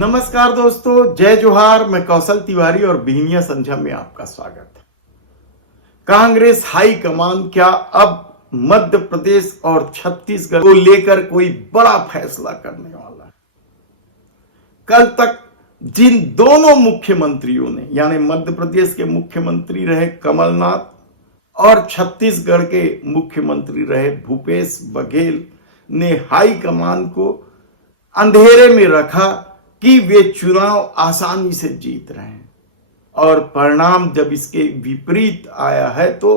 नमस्कार दोस्तों, जय जोहार। मैं कौशल तिवारी और बिहनिया संध्या में आपका स्वागत है। कांग्रेस हाई कमान क्या अब मध्य प्रदेश और छत्तीसगढ़ को लेकर कोई बड़ा फैसला करने वाला है? कल तक जिन दोनों मुख्यमंत्रियों ने, यानी मध्य प्रदेश के मुख्यमंत्री रहे कमलनाथ और छत्तीसगढ़ के मुख्यमंत्री रहे भूपेश बघेल ने हाई कमान को अंधेरे में रखा कि वे चुनाव आसानी से जीत रहे हैं, और परिणाम जब इसके विपरीत आया है तो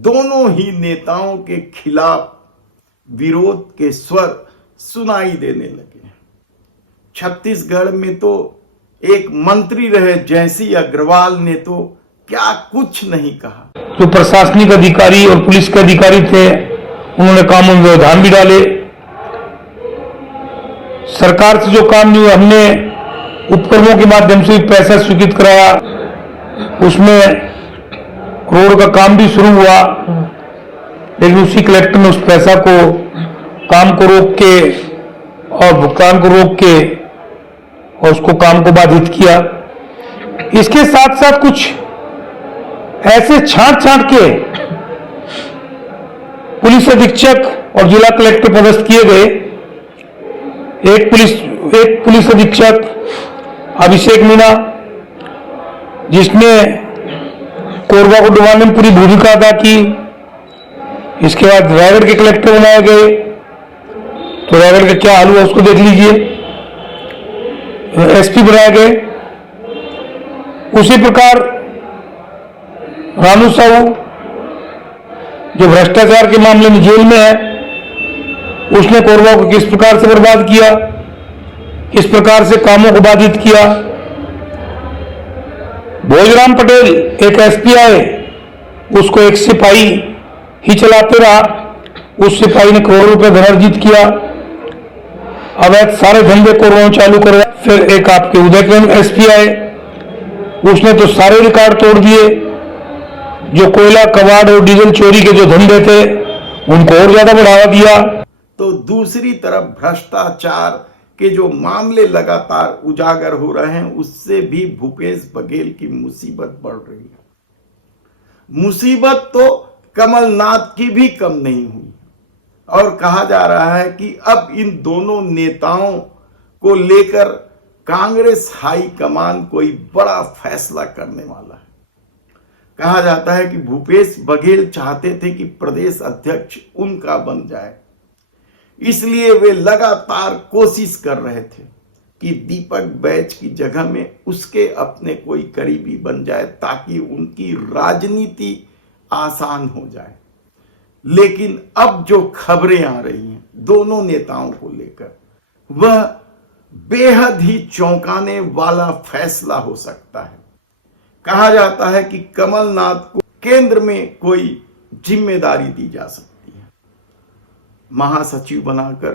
दोनों ही नेताओं के खिलाफ विरोध के स्वर सुनाई देने लगे हैं। छत्तीसगढ़ में तो एक मंत्री रहे जयसिंह अग्रवाल ने तो क्या कुछ नहीं कहा। जो प्रशासनिक अधिकारी और पुलिस के अधिकारी थे उन्होंने कानून में व्यवधान भी डाले। सरकार से जो काम नहीं हुआ, हमने उपक्रमों के माध्यम से पैसा स्वीकृत कराया, उसमें रोड का काम भी शुरू हुआ, लेकिन उसी कलेक्टर ने उस पैसा को काम को रोक के और भुगतान को रोक के और उसको काम को बाधित किया। इसके साथ साथ कुछ ऐसे छांट के पुलिस अधीक्षक और जिला कलेक्टर पदस्थ किए गए। एक पुलिस अधीक्षक अभिषेक मीणा, जिसने कोरबा को डुबाने में पूरी भूमिका अदा की। इसके बाद रायगढ़ के कलेक्टर बनाए गए, तो रायगढ़ का क्या हाल हुआ उसको देख लीजिए। एसपी बनाए गए। उसी प्रकार रानू साहू, जो भ्रष्टाचार के मामले में जेल में है, उसने कोरबा को किस प्रकार से बर्बाद किया, किस प्रकार से कामों को बाधित किया। भोजराम पटेल एक एसपी आए, उसको एक सिपाही ही चलाते रहा, उस सिपाही ने करोड़ों रुपए धन अर्जित किया। अब सारे धंधे कोरबा में चालू कर। फिर एक आपके उदयकिरण एसपी आए, उसने तो सारे रिकॉर्ड तोड़ दिए। जो कोयला कबाड़ और डीजल चोरी के जो धंधे थे उनको और ज्यादा बढ़ावा दिया। तो दूसरी तरफ भ्रष्टाचार के जो मामले लगातार उजागर हो रहे हैं, उससे भी भूपेश बघेल की मुसीबत बढ़ रही है। मुसीबत तो कमलनाथ की भी कम नहीं हुई, और कहा जा रहा है कि अब इन दोनों नेताओं को लेकर कांग्रेस हाई कमान कोई बड़ा फैसला करने वाला है। कहा जाता है कि भूपेश बघेल चाहते थे कि प्रदेश अध्यक्ष उनका बन जाए, इसलिए वे लगातार कोशिश कर रहे थे कि दीपक बैज की जगह में उसके अपने कोई करीबी बन जाए, ताकि उनकी राजनीति आसान हो जाए। लेकिन अब जो खबरें आ रही हैं दोनों नेताओं को लेकर, वह बेहद ही चौंकाने वाला फैसला हो सकता है। कहा जाता है कि कमलनाथ को केंद्र में कोई जिम्मेदारी दी जा सकती है, महासचिव बनाकर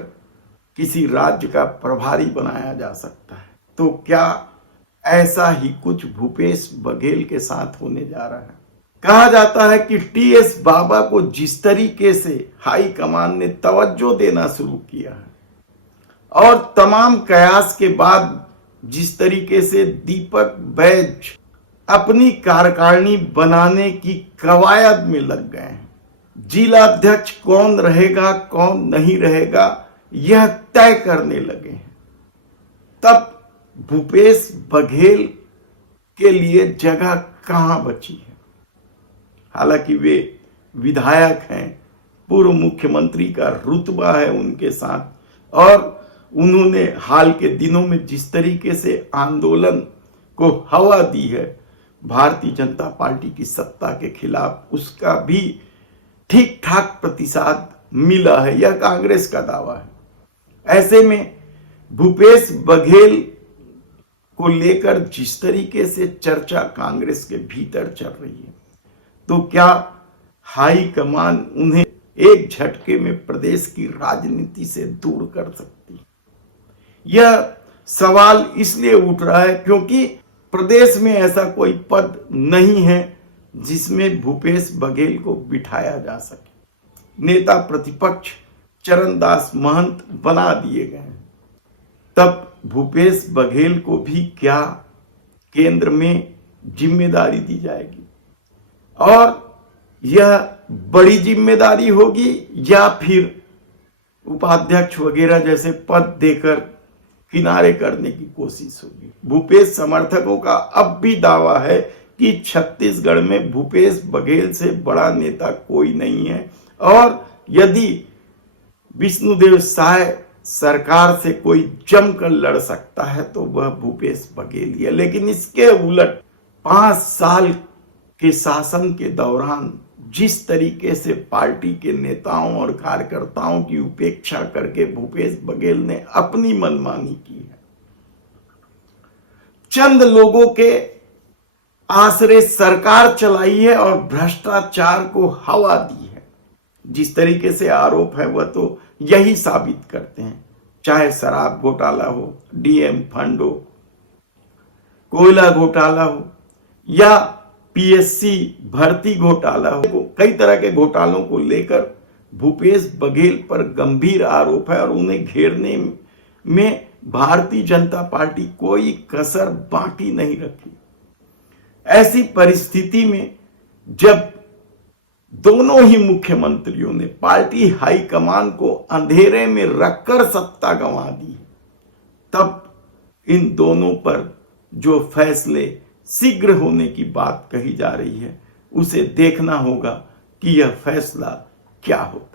किसी राज्य का प्रभारी बनाया जा सकता है। तो क्या ऐसा ही कुछ भूपेश बघेल के साथ होने जा रहा है? कहा जाता है कि टीएस बाबा को जिस तरीके से हाई कमान ने तवज्जो देना शुरू किया है, और तमाम कयास के बाद जिस तरीके से दीपक बैज अपनी कार्यकारिणी बनाने की कवायद में लग गए हैं, जिला अध्यक्ष कौन रहेगा कौन नहीं रहेगा यह तय करने लगे हैं, तब भूपेश बघेल के लिए जगह कहां बची है? हालांकि वे विधायक हैं, पूर्व मुख्यमंत्री का रुतबा है उनके साथ, और उन्होंने हाल के दिनों में जिस तरीके से आंदोलन को हवा दी है भारतीय जनता पार्टी की सत्ता के खिलाफ, उसका भी ठीक ठाक प्रतिसाद मिला है, यह कांग्रेस का दावा है। ऐसे में भूपेश बघेल को लेकर जिस तरीके से चर्चा कांग्रेस के भीतर चल रही है, तो क्या हाई कमान उन्हें एक झटके में प्रदेश की राजनीति से दूर कर सकती है? यह सवाल इसलिए उठ रहा है क्योंकि प्रदेश में ऐसा कोई पद नहीं है जिसमें भूपेश बघेल को बिठाया जा सके। नेता प्रतिपक्ष चरणदास महंत बना दिए गए हैं। तब भूपेश बघेल को भी क्या केंद्र में जिम्मेदारी दी जाएगी, और यह बड़ी जिम्मेदारी होगी या फिर उपाध्यक्ष वगैरह जैसे पद देकर किनारे करने की कोशिश होगी। भूपेश समर्थकों का अब भी दावा है कि छत्तीसगढ़ में भूपेश बघेल से बड़ा नेता कोई नहीं है, और यदि विष्णुदेव साय सरकार से कोई जमकर लड़ सकता है तो वह भूपेश बघेल ही है। लेकिन इसके उलट 5 साल के शासन के दौरान जिस तरीके से पार्टी के नेताओं और कार्यकर्ताओं की उपेक्षा करके भूपेश बघेल ने अपनी मनमानी की है, चंद लोगों के आश्रय सरकार चलाई है और भ्रष्टाचार को हवा दी है, जिस तरीके से आरोप है वह तो यही साबित करते हैं। चाहे शराब घोटाला हो, डीएम फंड हो, कोयला घोटाला हो या पीएससी भर्ती घोटाला हो, कई तरह के घोटालों को लेकर भूपेश बघेल पर गंभीर आरोप है और उन्हें घेरने में भारतीय जनता पार्टी कोई कसर बाकी नहीं रखी। ऐसी परिस्थिति में जब दोनों ही मुख्यमंत्रियों ने पार्टी हाईकमान को अंधेरे में रखकर सत्ता गंवा दी, तब इन दोनों पर जो फैसले शीघ्र होने की बात कही जा रही है उसे देखना होगा कि यह फैसला क्या होता है।